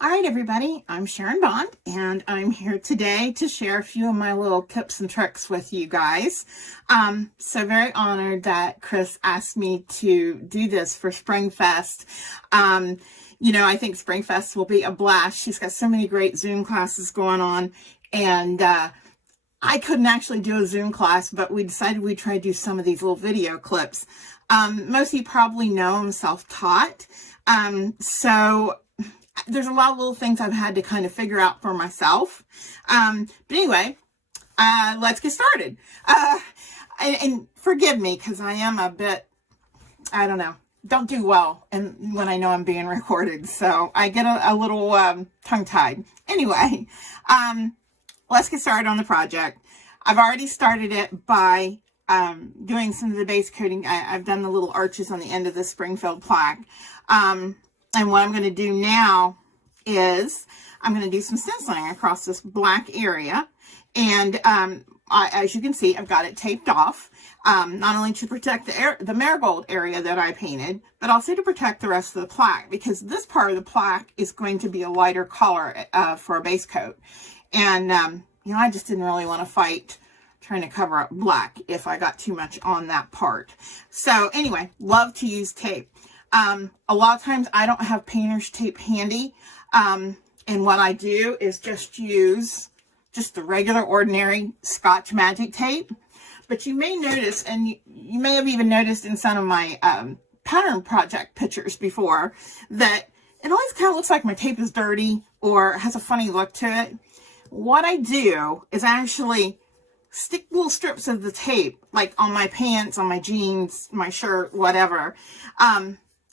All right, everybody, I'm Sharon Bond, and I'm here today to share a few of my little tips and tricks with you guys. So very honored that Chris asked me to do this for Spring Fest. I think Spring Fest will be a blast. She's got so many great Zoom classes going on, and I couldn't actually do a Zoom class, but we decided we'd try to do some of these little video clips. Most of you probably know I'm self-taught, so there's a lot of little things I've had to kind of figure out for myself. But anyway, let's get started. And forgive me, because I am a bit, don't do well when I know I'm being recorded. So I get a little tongue-tied. Anyway, let's get started on the project. I've already started it by doing some of the base coating. I've done the little arches on the end of the Springfield plaque. And what I'm going to do now is I'm going to do some stenciling across this black area. And as you can see, I've got it taped off, not only to protect the marigold area that I painted, but also to protect the rest of the plaque, because this part of the plaque is going to be a lighter color for a base coat. And, I just didn't really want to fight trying to cover up black if I got too much on that part. So anyway, love to use tape. A lot of times I don't have painter's tape handy. And what I do is just use the regular ordinary Scotch Magic tape. But you may notice, and you may have even noticed in some of my pattern project pictures before, that it always kind of looks like my tape is dirty or has a funny look to it. What I do is I actually stick little strips of the tape, like on my pants, on my jeans, my shirt, whatever.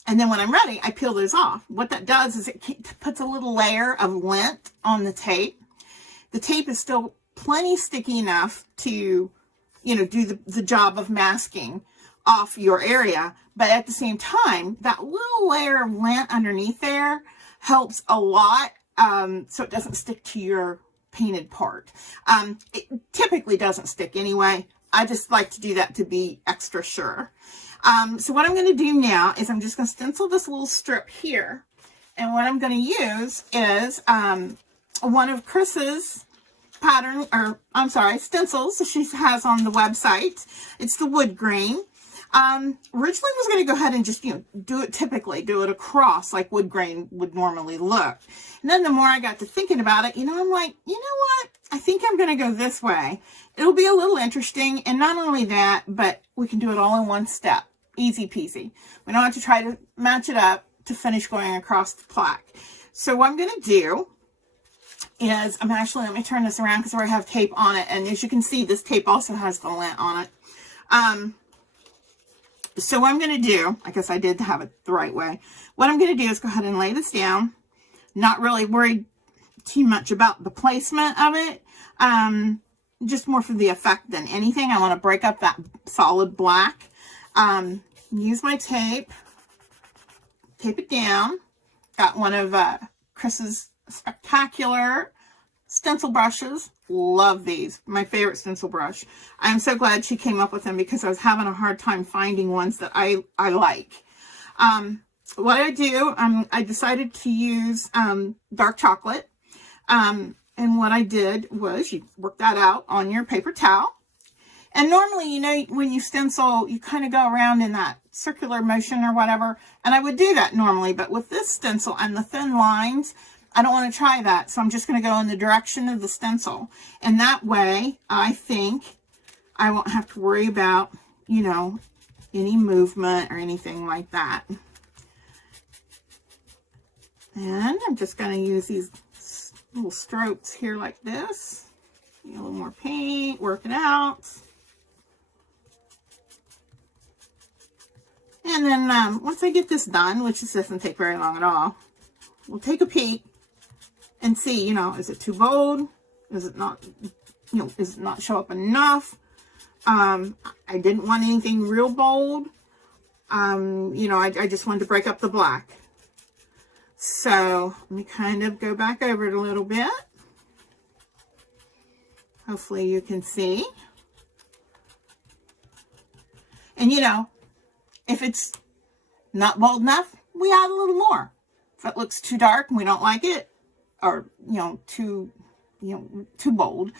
And then when I'm ready, I peel those off. What that does is it puts a little layer of lint on the tape. The tape is still plenty sticky enough to, do the job of masking off your area. But at the same time, that little layer of lint underneath there helps a lot, so it doesn't stick to your painted part. It typically doesn't stick anyway. I just like to do that to be extra sure. So what I'm going to do now is I'm just going to stencil this little strip here. And what I'm going to use is one of Chris's stencils that she has on the website. It's the wood grain. Originally I was going to go ahead and just, do it across like wood grain would normally look. And then the more I got to thinking about it, I'm like, you know what? I think I'm going to go this way. It'll be a little interesting. And not only that, but we can do it all in one step. Easy peasy. We don't have to try to match it up to finish going across the plaque. So what I'm going to do is let me turn this around because I already have tape on it. And as you can see, this tape also has the lint on it. So what I'm going to do, I guess I did have it the right way. What I'm going to do is go ahead and lay this down. Not really worried too much about the placement of it. Just more for the effect than anything. I want to break up that solid black. Use my tape. Tape it down. Got one of Chris's spectacular stencil brushes. Love these. My favorite stencil brush. I'm so glad she came up with them because I was having a hard time finding ones that I like. What I do, I decided to use dark chocolate. And what I did was you work that out on your paper towel. And normally, when you stencil, you kind of go around in that circular motion or whatever. And I would do that normally. But with this stencil and the thin lines, I don't want to try that. So I'm just going to go in the direction of the stencil. And that way, I think I won't have to worry about, any movement or anything like that. And I'm just going to use these little strokes here like this. A little more paint, work it out. And then once I get this done, which this doesn't take very long at all, we'll take a peek and see, is it too bold? Is it not, does it not show up enough? I didn't want anything real bold. I just wanted to break up the black. So let me kind of go back over it a little bit. Hopefully you can see. And if it's not bold enough, we add a little more. If it looks too dark and we don't like it, or, too bold.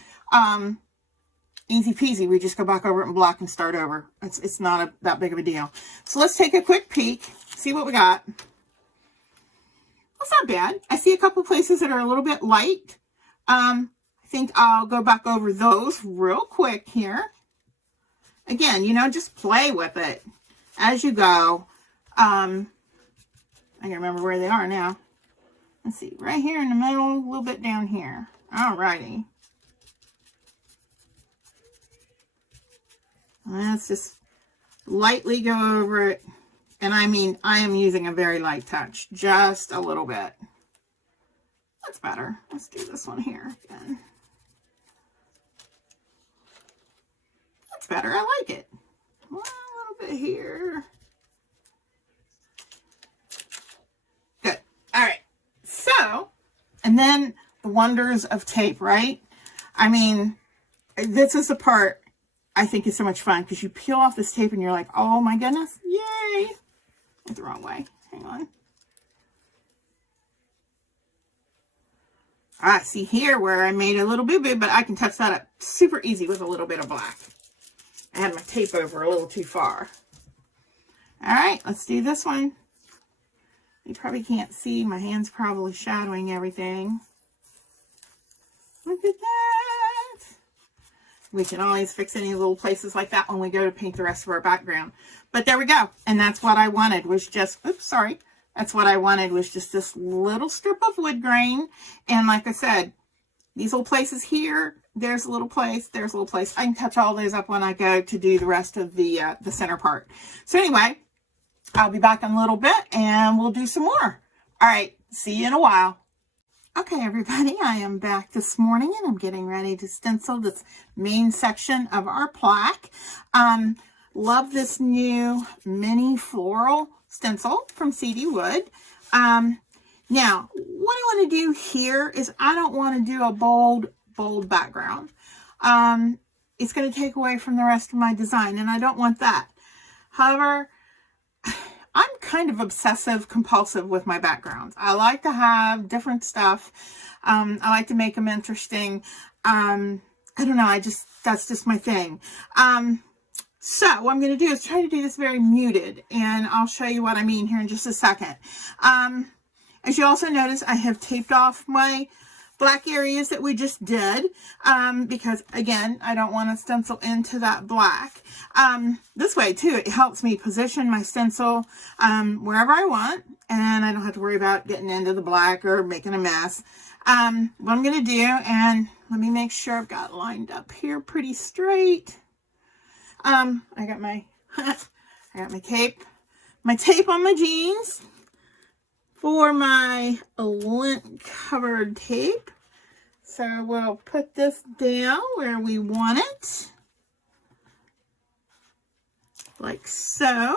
Easy peasy. We just go back over it and block and start over. It's not that big of a deal. So let's take a quick peek, see what we got. That's not bad. I see a couple places that are a little bit light. I think I'll go back over those real quick here. Again, just play with it as you go. I can remember where they are now. Let's see, right here in the middle, a little bit down here. Alrighty. Let's just lightly go over it. And I mean, I am using a very light touch, just a little bit. That's better. Let's do this one here again. That's better. I like it. Well, a little bit here. Good. All right. So, and then the wonders of tape, right? I mean, this is the part I think is so much fun, because you peel off this tape and you're like, oh my goodness, yay. Went the wrong way. Hang on. See here where I made a little boo-boo, but I can touch that up super easy with a little bit of black. I had my tape over a little too far. All right, let's do this one. You probably can't see. My hand's probably shadowing everything. Look at that. We can always fix any little places like that when we go to paint the rest of our background. But there we go. And that's what I wanted, was just, oops, sorry. That's what I wanted, was just this little strip of wood grain. And like I said, these little places here, there's a little place, there's a little place. I can touch all those up when I go to do the rest of the center part. So anyway, I'll be back in a little bit and we'll do some more. All right, see you in a while. Okay, everybody, I am back this morning and I'm getting ready to stencil this main section of our plaque. Love this new mini floral stencil from CD Wood. Now, what I want to do here is I don't want to do a bold background. It's going to take away from the rest of my design, and I don't want that. However, I'm kind of obsessive compulsive with my backgrounds. I like to have different stuff. I like to make them interesting. I don't know. That's just my thing. So what I'm going to do is try to do this very muted, and I'll show you what I mean here in just a second. As you also notice, I have taped off my black areas that we just did, because again, I don't want to stencil into that black. This way too, it helps me position my stencil wherever I want, and I don't have to worry about getting into the black or making a mess. What I'm going to do, and let me make sure I've got lined up here pretty straight. I got my tape on my jeans for my lint covered tape. So we'll put this down where we want it, like so.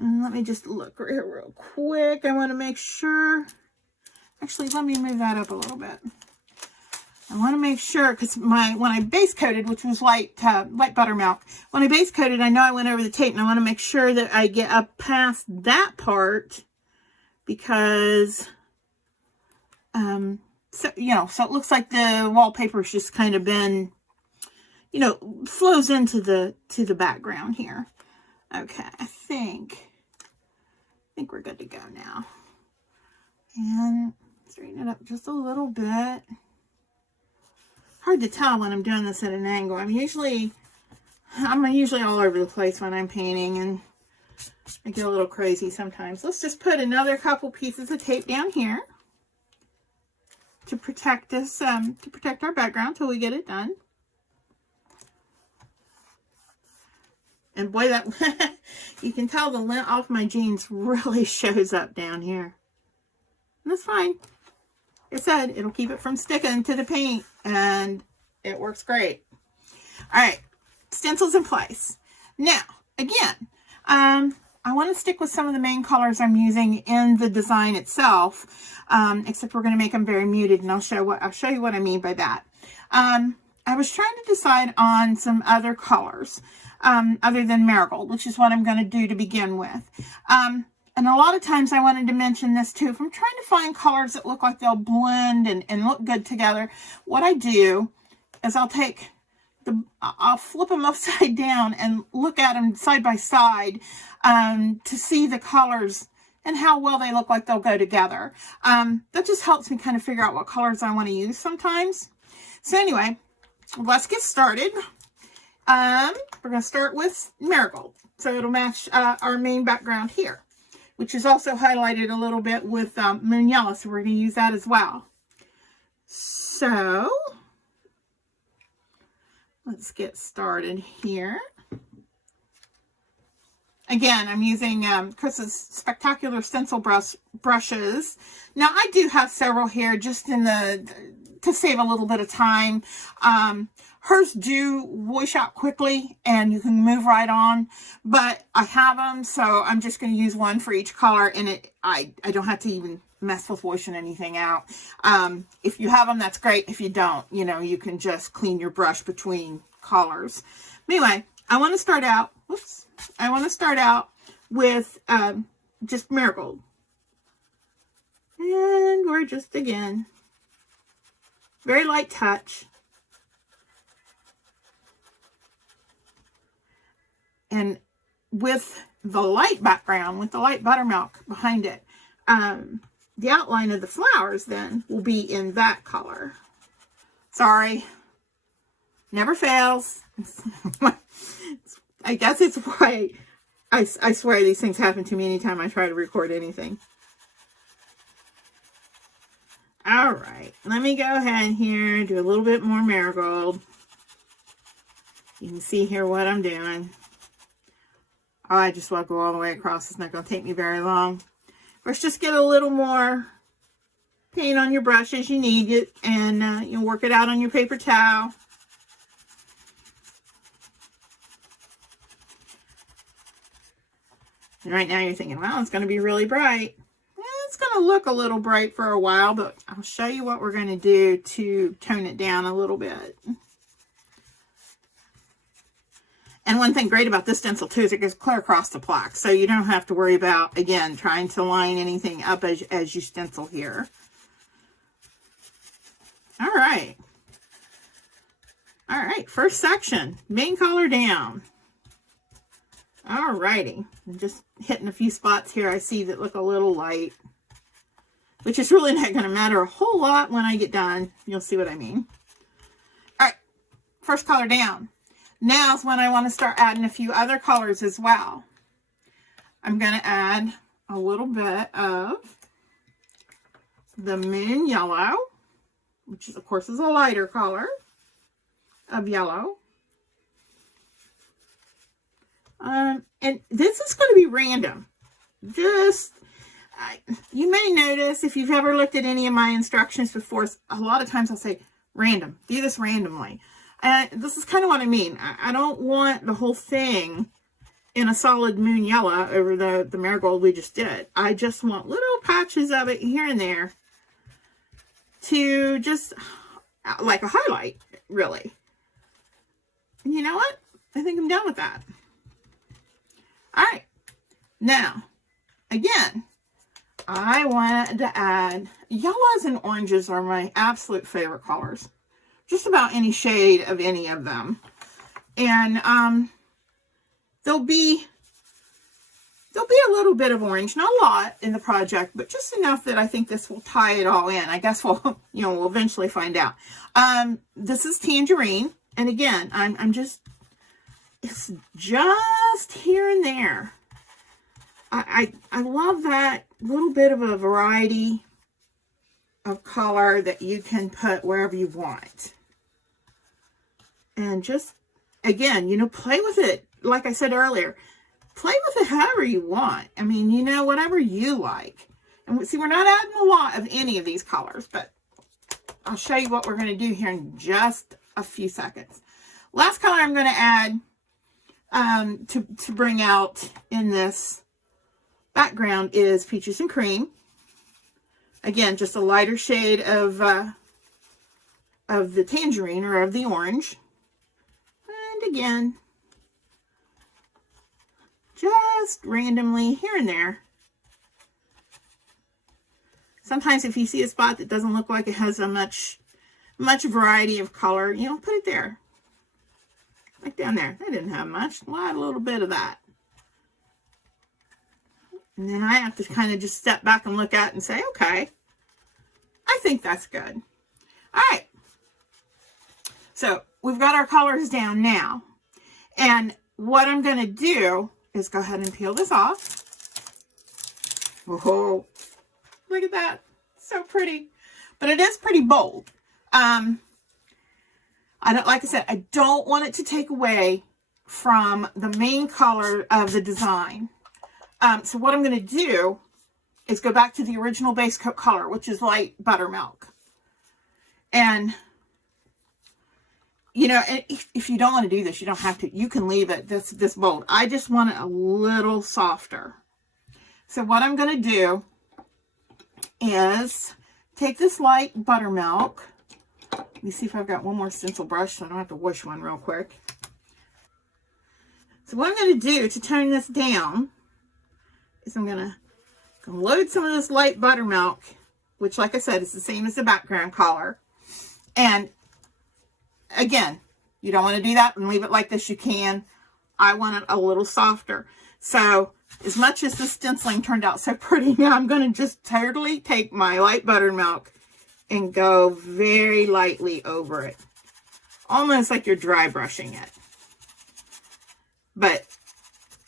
And let me just look here real quick. I want to make sure, actually let me move that up a little bit. I want to make sure, because when I base coated, which was light buttermilk, when I base coated, I know I went over the tape, and I want to make sure that I get up past that part, because, so it looks like the wallpaper's just kind of been, flows into the background here. Okay, I think we're good to go now. And straighten it up just a little bit. Hard to tell when I'm doing this at an angle. I'm usually all over the place when I'm painting, and I get a little crazy sometimes. Let's just put another couple pieces of tape down here to protect us, to protect our background till we get it done. And boy, that you can tell the lint off my jeans really shows up down here. And that's fine. Like I said, it'll keep it from sticking to the paint, and it works great. All right, stencils in place. Now, again, I want to stick with some of the main colors I'm using in the design itself, except we're going to make them very muted, and I'll show you what I mean by that. I was trying to decide on some other colors other than marigold, which is what I'm going to do to begin with. And a lot of times I wanted to mention this too. If I'm trying to find colors that look like they'll blend and look good together, what I do is I'll flip them upside down and look at them side by side to see the colors and how well they look like they'll go together. That just helps me kind of figure out what colors I want to use sometimes. So anyway, let's get started. We're going to start with Marigold. So it'll match our main background here, which is also highlighted a little bit with Moon Yellow. So we're going to use that as well. So let's get started here. Again, I'm using Chris's Spectacular Stencil brushes. Now, I do have several here just to save a little bit of time. Hers do wash out quickly and you can move right on, but I have them, so I'm just going to use one for each color, and I don't have to even mess with washing anything out. If you have them, that's great. If you don't, you can just clean your brush between colors. Anyway, I want to start out with just Marigold. And we're just, again, very light touch. And with the light background, with the light buttermilk behind it, the outline of the flowers then will be in that color. Sorry, never fails. I guess it's why I swear these things happen to me anytime I try to record anything. All right, let me go ahead here, do a little bit more Marigold. You can see here what I'm doing. I just want to go all the way across. It's not going to take me very long. First, just get a little more paint on your brush as you need it, and you'll work it out on your paper towel. And right now you're thinking, well, it's going to be really bright. It's going to look a little bright for a while, but I'll show you what we're going to do to tone it down a little bit. And one thing great about this stencil too is it goes clear across the plaque, so you don't have to worry about, again, trying to line anything up as you stencil here. All right. All right, first section, main color down. All righty, I'm just hitting a few spots here I see that look a little light, which is really not going to matter a whole lot when I get done. You'll see what I mean. All right, first color down. Now is when I want to start adding a few other colors as well. I'm going to add a little bit of the Moon Yellow, which is, of course, is a lighter color of yellow. And this is going to be random. You may notice if you've ever looked at any of my instructions before, a lot of times I'll say random, do this randomly. This is kind of what I mean. I don't want the whole thing in a solid Moon Yellow over the Marigold we just did. I just want little patches of it here and there to just, like a highlight, really. And you know what? I think I'm done with that. All right. Now, again, I wanted to add, yellows and oranges are my absolute favorite colors. Just about any shade of any of them. And there'll be a little bit of orange, not a lot in the project, but just enough that I think this will tie it all in. I guess we'll eventually find out. This is Tangerine, and again, it's just here and there. I love that little bit of a variety of color that you can put wherever you want. And just, again, play with it. Like I said earlier, play with it however you want. I mean, whatever you like. And see, we're not adding a lot of any of these colors, but I'll show you what we're going to do here in just a few seconds. Last color I'm going to add to bring out in this background is Peaches and Cream. Again, just a lighter shade of the tangerine or of the orange. And again, just randomly here and there, Sometimes if you see a spot that doesn't look like it has a much variety of color, you know, put it there. Like down there. That didn't have much. We'll add a little bit of that. And then I have to kind of just step back and look at it and say, okay, I think that's good. All right. So we've got our colors down now. And what I'm going to do is go ahead and peel this off. Whoa, look at that. So pretty. But it is pretty bold. Like I said, I don't want it to take away from the main color of the design. So what I'm going to do is go back to the original base coat color, which is light buttermilk. And, you know, if you don't want to do this, you don't have to. You can leave it this bold. I just want it a little softer. So what I'm going to do is take this light buttermilk. Let me see if I've got one more stencil brush so I don't have to wash one real quick. So what I'm going to do to tone this down is I'm going to load some of this light buttermilk, which, like I said, is the same as the background color. And again, you don't want to do that and leave it like this. You can. I want it a little softer. So as much as the stenciling turned out so pretty, now I'm going to just totally take my light buttermilk and go very lightly over it. Almost like you're dry brushing it. But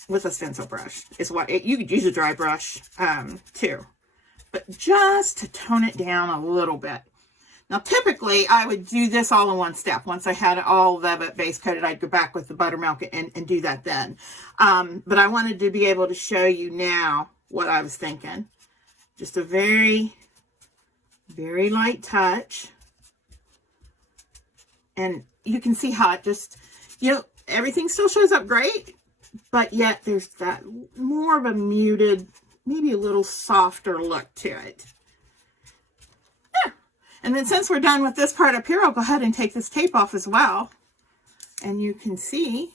with a stencil brush is what you could use a dry brush too. But just to tone it down a little bit. Now, typically, I would do this all in one step. Once I had all of it base coated, I'd go back with the buttermilk and do that then. But I wanted to be able to show you now what I was thinking. Just a very, very light touch. And you can see how it just, you know, everything still shows up great, but yet there's that more of a muted, maybe a little softer look to it. And then since we're done with this part up here, I'll go ahead and take this tape off as well. And you can see,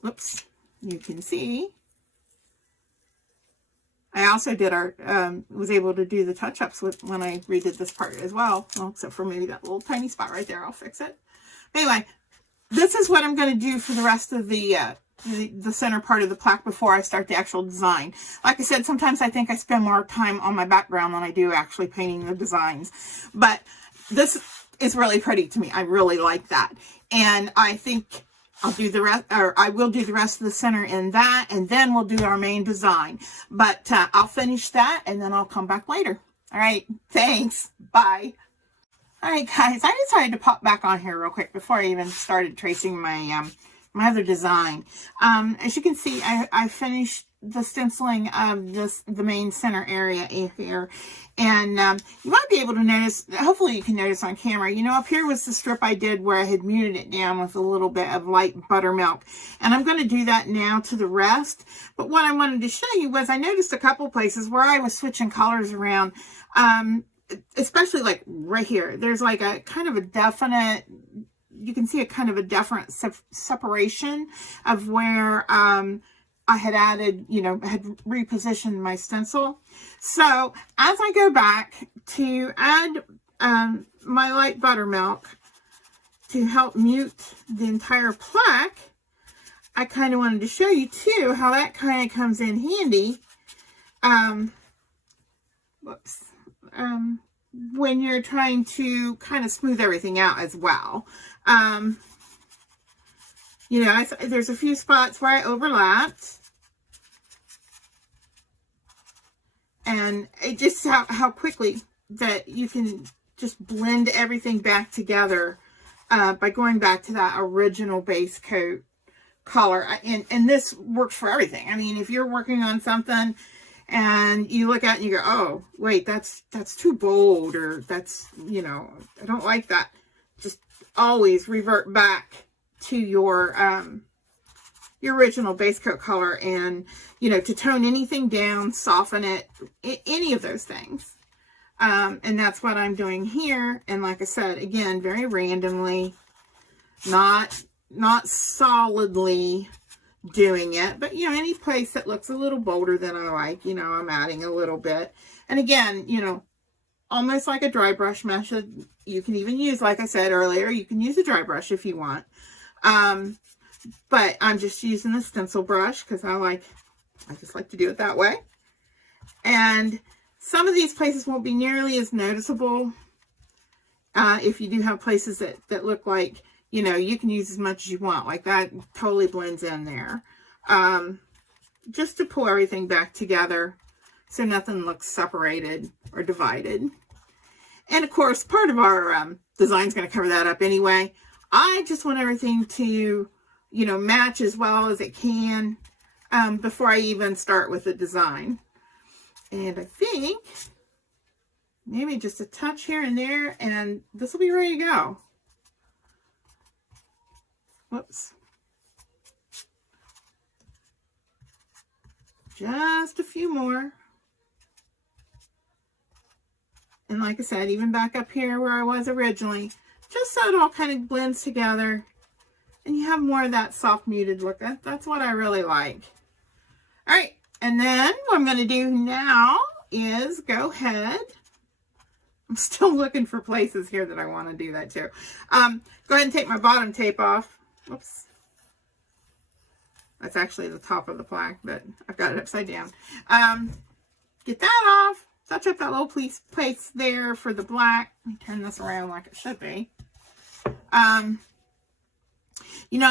whoops, you can see, I also did was able to do the touch-ups when I redid this part as well. Well, except for maybe that little tiny spot right there. I'll fix it. Anyway, this is what I'm going to do for the rest of the center part of the plaque before I start the actual design. Like I said, sometimes I think I spend more time on my background than I do actually painting the designs. But this is really pretty to me. I really like that. And I think I'll do the rest, or I will do the rest of the center in that, and then we'll do our main design. But I'll finish that, and then I'll come back later. All right, thanks. Bye. All right, guys, I decided to pop back on here real quick before I even started tracing my my other design. As you can see, I finished the stenciling of the main center area here. And you might be able to notice, hopefully you can notice on camera, you know, up here was the strip I did where I had muted it down with a little bit of light buttermilk. And I'm going to do that now to the rest. But what I wanted to show you was I noticed a couple places where I was switching colors around, especially like right here. There's like a kind of a definite, you can see a kind of a definite separation of where I had added, you know, had repositioned my stencil. So as I go back to add my light buttermilk to help mute the entire plaque, I kind of wanted to show you too how that kind of comes in handy. When you're trying to kind of smooth everything out as well. You know, there's a few spots where I overlapped. And it just how quickly that you can just blend everything back together by going back to that original base coat color. And this works for everything. I mean, if you're working on something and you look at it and you go, oh, wait, that's too bold, or that's, you know, I don't like that. Just always revert back to your original base coat color, and, you know, to tone anything down, soften it, any of those things. And that's what I'm doing here. And like I said, again, very randomly, not solidly doing it. But, any place that looks a little bolder than I like, I'm adding a little bit. And again, almost like a dry brush method. You can even use, like I said earlier, you can use a dry brush if you want. But I'm just using the stencil brush because I just like to do it that way. And some of these places won't be nearly as noticeable if you do have places that look like, you can use as much as you want. Like that totally blends in there. Just to pull everything back together so nothing looks separated or divided. And of course, part of our design is going to cover that up anyway. I just want everything to, match as well as it can before I even start with the design. And I think maybe just a touch here and there, and this will be ready to go. Whoops. Just a few more. And like I said, even back up here where I was originally, just so it all kind of blends together and you have more of that soft muted look. That's what I really like. All right, and then what I'm going to do now is go ahead. I'm still looking for places here that I want to do that too. Go ahead and take my bottom tape off. Whoops. That's actually the top of the plaque, but I've got it upside down. Get that off. Touch up that little place there for the black. Let me turn this around like it should be. I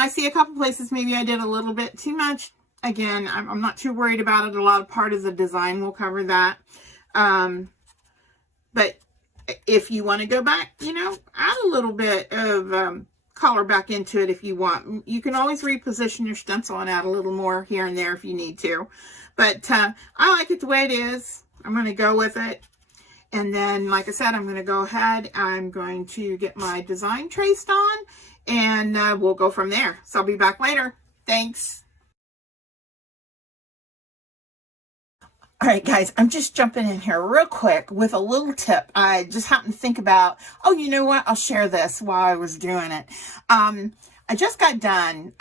see a couple places maybe I did a little bit too much. Again, I'm not too worried about it. A lot of part of the design will cover that. But if you want to go back, add a little bit of color back into it if you want. You can always reposition your stencil and add a little more here and there if you need to. But I like it the way it is. I'm going to go with it. And then, like I said, I'm going to go ahead. I'm going to get my design traced on, and we'll go from there. So I'll be back later. Thanks. All right, guys, I'm just jumping in here real quick with a little tip. I just happened to think about, oh, you know what? I'll share this while I was doing it. I just got done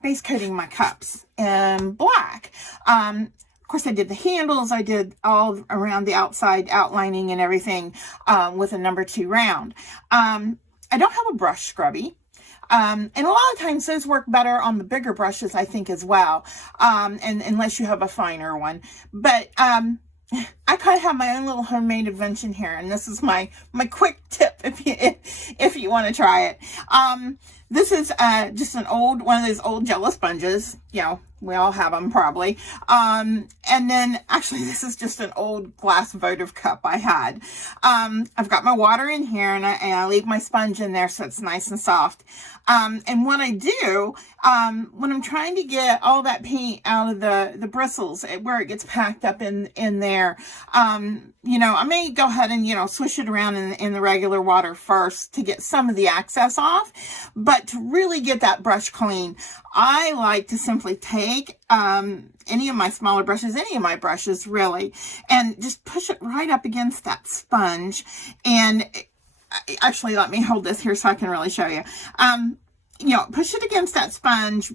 base coating my cups in black. Of course, I did the handles. I did all around the outside outlining and everything with a number 2 round. I don't have a brush scrubby. And a lot of times those work better on the bigger brushes, I think, as well. And unless you have a finer one. But I kind of have my own little homemade invention here. And this is my quick tip if you want to try it. This is just one of those old Jello sponges. We all have them probably. And then actually this is just an old glass votive cup I had. I've got my water in here and I leave my sponge in there so it's nice and soft. And what I do, when I'm trying to get all that paint out of the bristles where it gets packed up in there, I may go ahead and, swish it around in the regular water first to get some of the excess off. But to really get that brush clean, I like to simply take any of my smaller brushes, any of my brushes really, and just push it right up against that sponge. And actually, let me hold this here so I can really show you. Push it against that sponge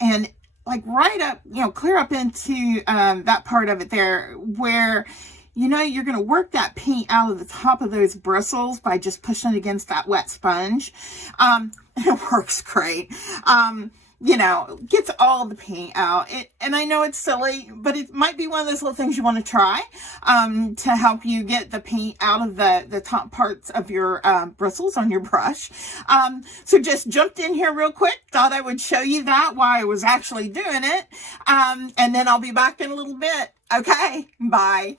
and like right up, clear up into that part of it there where you're going to work that paint out of the top of those bristles by just pushing it against that wet sponge. It works great. Gets all the paint out. And I know it's silly, but it might be one of those little things you want to try to help you get the paint out of the top parts of your bristles on your brush. So just jumped in here real quick. Thought I would show you that while I was actually doing it. And then I'll be back in a little bit. Okay, bye.